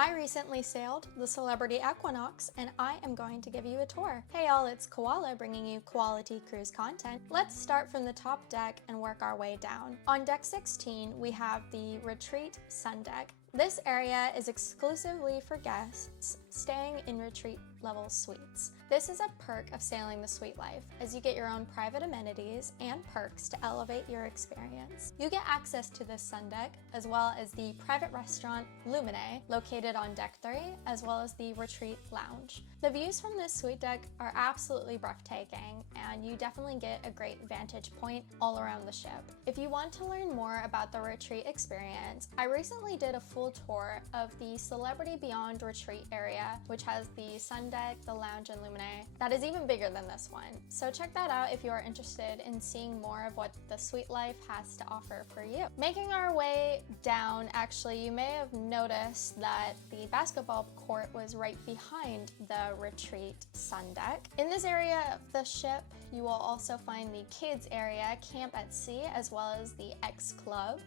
I recently sailed the Celebrity Equinox and I am going to give you a tour. Hey y'all, it's Koala bringing you quality cruise content. Let's start from the top deck and work our way down. On deck 16, we have the Retreat Sun Deck. This area is exclusively for guests staying in retreat level suites. This is a perk of sailing the suite life, as you get your own private amenities and perks to elevate your experience. You get access to this sun deck, as well as the private restaurant Lumine, located on deck 3, as well as the retreat lounge. The views from this suite deck are absolutely breathtaking, and you definitely get a great vantage point all around the ship. If you want to learn more about the retreat experience, I recently did a full tour of the Celebrity Beyond retreat area, which has the sun deck, the lounge, and Lumine. That is even bigger than this one. So check that out if you are interested in seeing more of what the suite life has to offer for you. Making our way down, actually, you may have noticed that the basketball court was right behind the retreat sun deck. In this area of the ship, you will also find the kids area, Camp at Sea, as well as the X Club.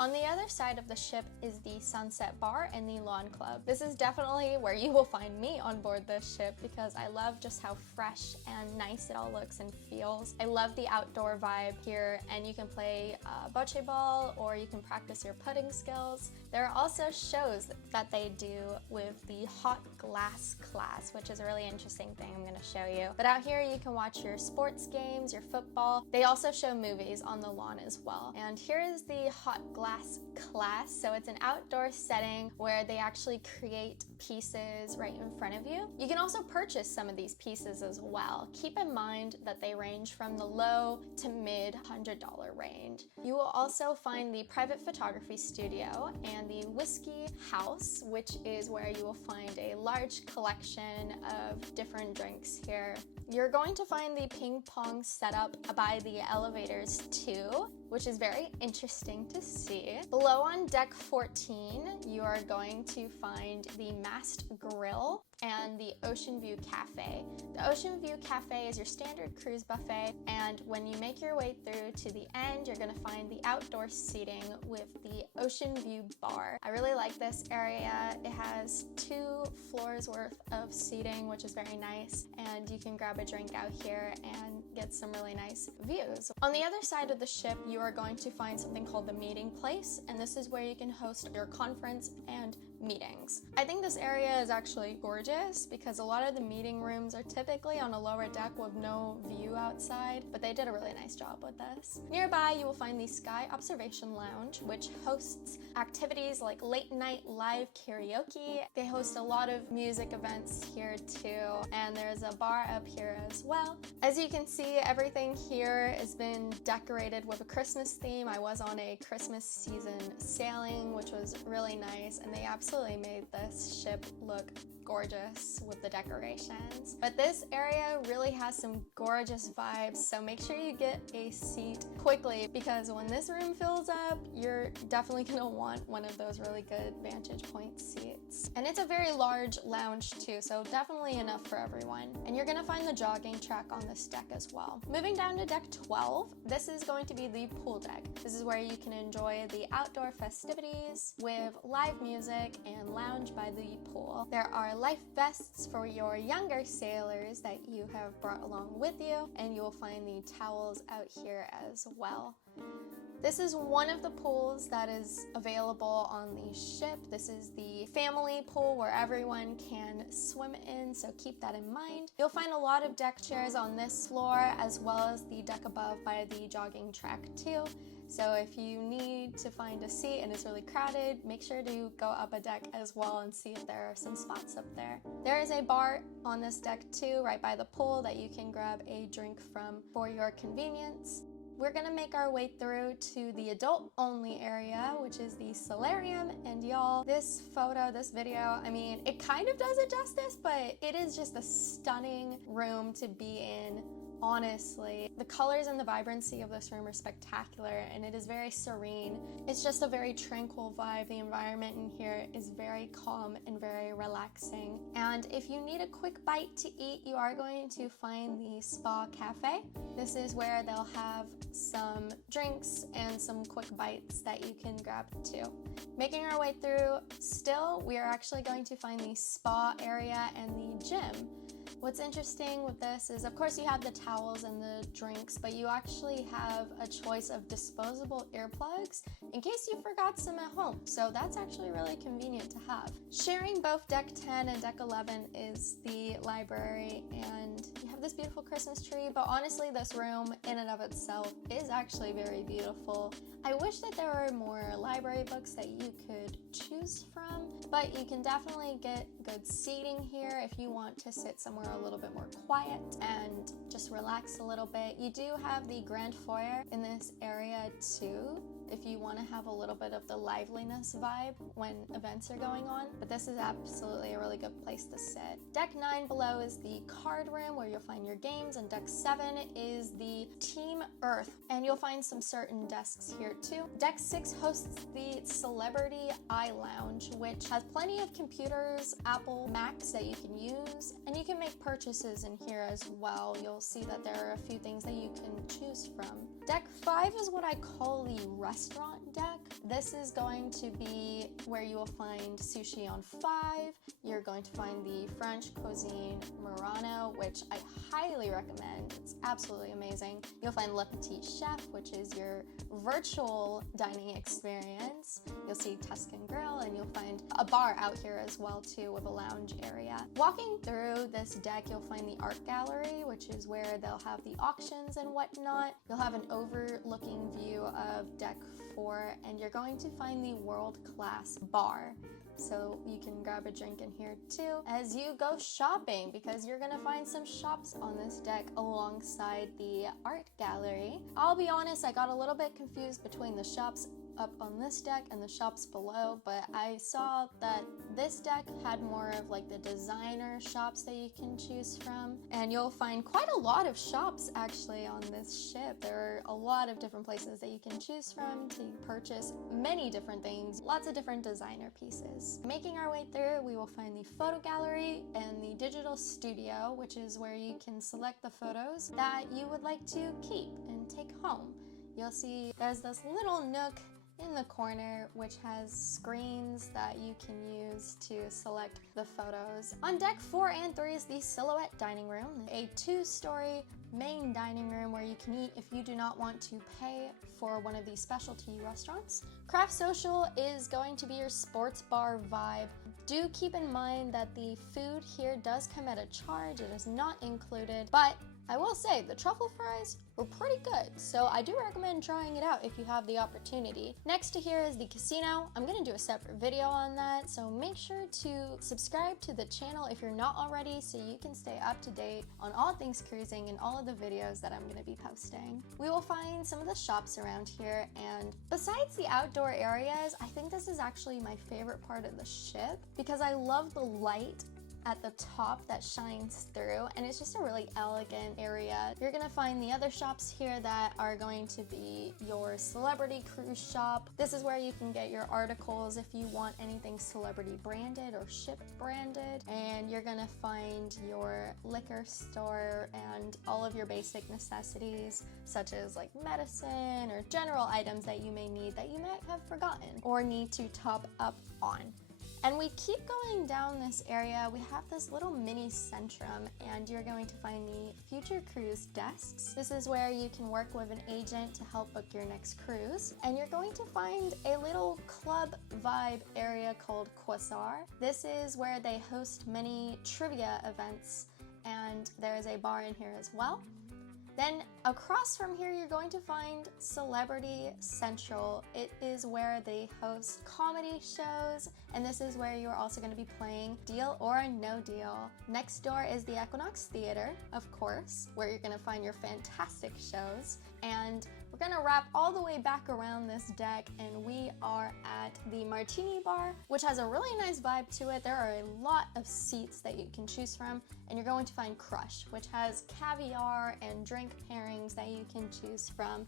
On the other side of the ship is the Sunset Bar and the Lawn Club. This is definitely where you will find me on board this ship because I love just how fresh and nice it all looks and feels. I love the outdoor vibe here, and you can play bocce ball or you can practice your putting skills. There are also shows that they do with the hot glass class, which is a really interesting thing I'm going to show you. But out here you can watch your sports games, your football. They also show movies on the lawn as well. And here is the hot glass class. So it's an outdoor setting where they actually create pieces right in front of you. You can also purchase some of these pieces as well. Keep in mind that they range from the low to mid $100 range. You will also find the private photography studio and the whiskey house, which is where you will find a large collection of different drinks here. You're going to find the ping pong setup by the elevators too, which is very interesting to see. Below on deck 14, you are going to find the Mast Grill and the Ocean View Cafe. The Ocean View Cafe is your standard cruise buffet, and when you make your way through to the end, you're gonna find the outdoor seating with the Ocean View Bar. I really like this area. It has 2 floors worth of seating, which is very nice, and you can grab a drink out here and get some really nice views. On the other side of the ship, you are going to find something called the meeting place, and this is where you can host your conference and meetings. I think this area is actually gorgeous because a lot of the meeting rooms are typically on a lower deck with no view outside, but they did a really nice job with this. Nearby, you will find the Sky Observation Lounge, which hosts activities like late night live karaoke. They host a lot of music events here too, and there's a bar up here as well. As you can see, everything here has been decorated with a Christmas theme. I was on a Christmas season sailing, which was really nice, and they absolutely made this ship look gorgeous with the decorations. But this area really has some gorgeous vibes, so make sure you get a seat quickly because when this room fills up, you're definitely gonna want one of those really good vantage point seats. And it's a very large lounge too, so definitely enough for everyone. And you're gonna find the jogging track on this deck as well. Moving down to deck 12, this is going to be the pool deck. This is where you can enjoy the outdoor festivities with live music and lounge by the pool. There are life vests for your younger sailors that you have brought along with you, and you will find the towels out here as well. This is one of the pools that is available on the ship. This is the family pool where everyone can swim in, so keep that in mind. You'll find a lot of deck chairs on this floor as well as the deck above by the jogging track too. So if you need to find a seat and it's really crowded, make sure to go up a deck as well and see if there are some spots up there. There is a bar on this deck too, right by the pool, that you can grab a drink from for your convenience. We're gonna make our way through to the adult-only area, which is the solarium, and y'all, this video, I mean, it kind of does it justice, but it is just a stunning room to be in Honestly, the colors and the vibrancy of this room are spectacular, and it is very serene. It's just a very tranquil vibe. The environment in here is very calm and very relaxing. And if you need a quick bite to eat, you are going to find the Spa Cafe. This is where they'll have some drinks and some quick bites that you can grab too. Making our way through, still, we are actually going to find the spa area and the gym. What's interesting with this is, of course, you have the towels and the drinks, but you actually have a choice of disposable earplugs in case you forgot some at home. So that's actually really convenient to have. Sharing both deck 10 and deck 11 is the library, and you have this beautiful Christmas tree, but honestly, this room in and of itself is actually very beautiful. I wish that there were more library books that you could choose from, but you can definitely get good seating here if you want to sit somewhere a little bit more quiet and just relax a little bit. You do have the grand foyer in this area too, if you want to have a little bit of the liveliness vibe when events are going on, but this is absolutely a really good place to sit. Deck 9 below is the card room where you'll find your games, and deck 7 is the Team Earth, and you'll find some certain desks here too. Deck 6 hosts the Celebrity Lounge, which has plenty of computers, Apple Macs that you can use, and you can make purchases in here as well. You'll see that there are a few things that you can choose from. Deck 5 is what I call the restaurant deck. This is going to be where you will find sushi on 5. You're going to find the French cuisine Murano, which I highly recommend. It's absolutely amazing. You'll find Le Petit Chef, which is your virtual dining experience. You'll see Tuscan Grill, and you'll find a bar out here as well too with a lounge area. Walking through this deck, you'll find the art gallery, which is where they'll have the auctions and whatnot. You'll have an overlooking view of deck 4, and you're going to find the world-class bar. So you can grab a drink in here too as you go shopping, because you're gonna find some shops on this deck alongside the art gallery. I'll be honest, I got a little bit confused between the shops up on this deck and the shops below, but I saw that this deck had more of like the designer shops that you can choose from, and you'll find quite a lot of shops actually on this ship. There are a lot of different places that you can choose from to purchase many different things, lots of different designer pieces. Making our way through, we will find the photo gallery and the digital studio, which is where you can select the photos that you would like to keep and take home. You'll see there's this little nook in the corner which has screens that you can use to select the photos. On deck 4 and 3 is the Silhouette Dining Room, a 2-story main dining room where you can eat if you do not want to pay for one of these specialty restaurants. Craft Social is going to be your sports bar vibe. Do keep in mind that the food here does come at a charge. It is not included, but I will say the truffle fries were pretty good, so I do recommend trying it out if you have the opportunity. Next to here is the casino. I'm gonna do a separate video on that, so make sure to subscribe to the channel if you're not already so you can stay up to date on all things cruising and all of the videos that I'm gonna be posting. We will find some of the shops around here, and besides the outdoor areas, I think this is actually my favorite part of the ship because I love the light at the top that shines through, and it's just a really elegant area. You're gonna find the other shops here that are going to be your celebrity cruise shop. This is where you can get your articles if you want anything celebrity branded or ship branded, and you're gonna find your liquor store and all of your basic necessities such as like medicine or general items that you may need that you might have forgotten or need to top up on. And we keep going down this area. We have this little mini centrum, and you're going to find the Future Cruise desks. This is where you can work with an agent to help book your next cruise. And you're going to find a little club vibe area called Quasar. This is where they host many trivia events, and there is a bar in here as well. Then across from here, you're going to find Celebrity Central. It is where they host comedy shows, and this is where you're also going to be playing Deal or No Deal. Next door is the Equinox Theater, of course, where you're going to find your fantastic shows. And We're gonna wrap all the way back around this deck, and we are at the Martini Bar, which has a really nice vibe to it. There are a lot of seats that you can choose from, and you're going to find Crush, which has caviar and drink pairings that you can choose from.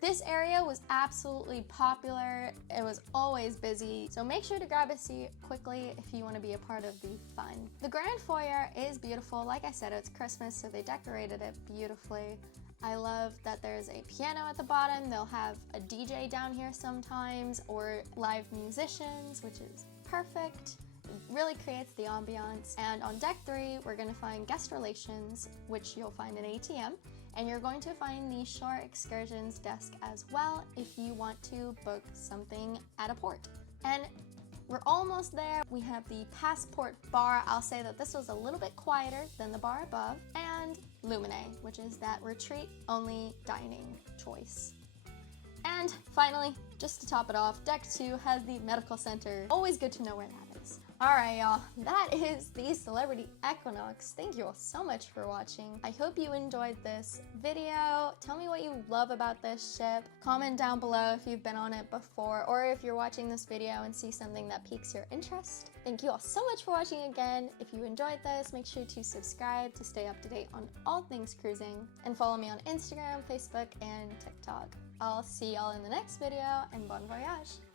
This area was absolutely popular. It was always busy, so make sure to grab a seat quickly if you want to be a part of the fun. The grand foyer is beautiful. Like I said, it's Christmas, so they decorated it beautifully. I love that there's a piano at the bottom. They'll have a DJ down here sometimes, or live musicians, which is perfect. It really creates the ambiance. And on deck 3, we're gonna find guest relations, which you'll find an ATM. And you're going to find the shore excursions desk as well if you want to book something at a port. And we're almost there. We have the passport bar. I'll say that this was a little bit quieter than the bar above. And Lumine, which is that retreat-only dining choice. And finally, just to top it off, deck 2 has the medical center. Always good to know where that is. Alright y'all, that is the Celebrity Equinox. Thank you all so much for watching. I hope you enjoyed this video. Tell me what you love about this ship. Comment down below if you've been on it before, or if you're watching this video and see something that piques your interest. Thank you all so much for watching again. If you enjoyed this, make sure to subscribe to stay up to date on all things cruising, and follow me on Instagram, Facebook, and TikTok. I'll see y'all in the next video, and bon voyage!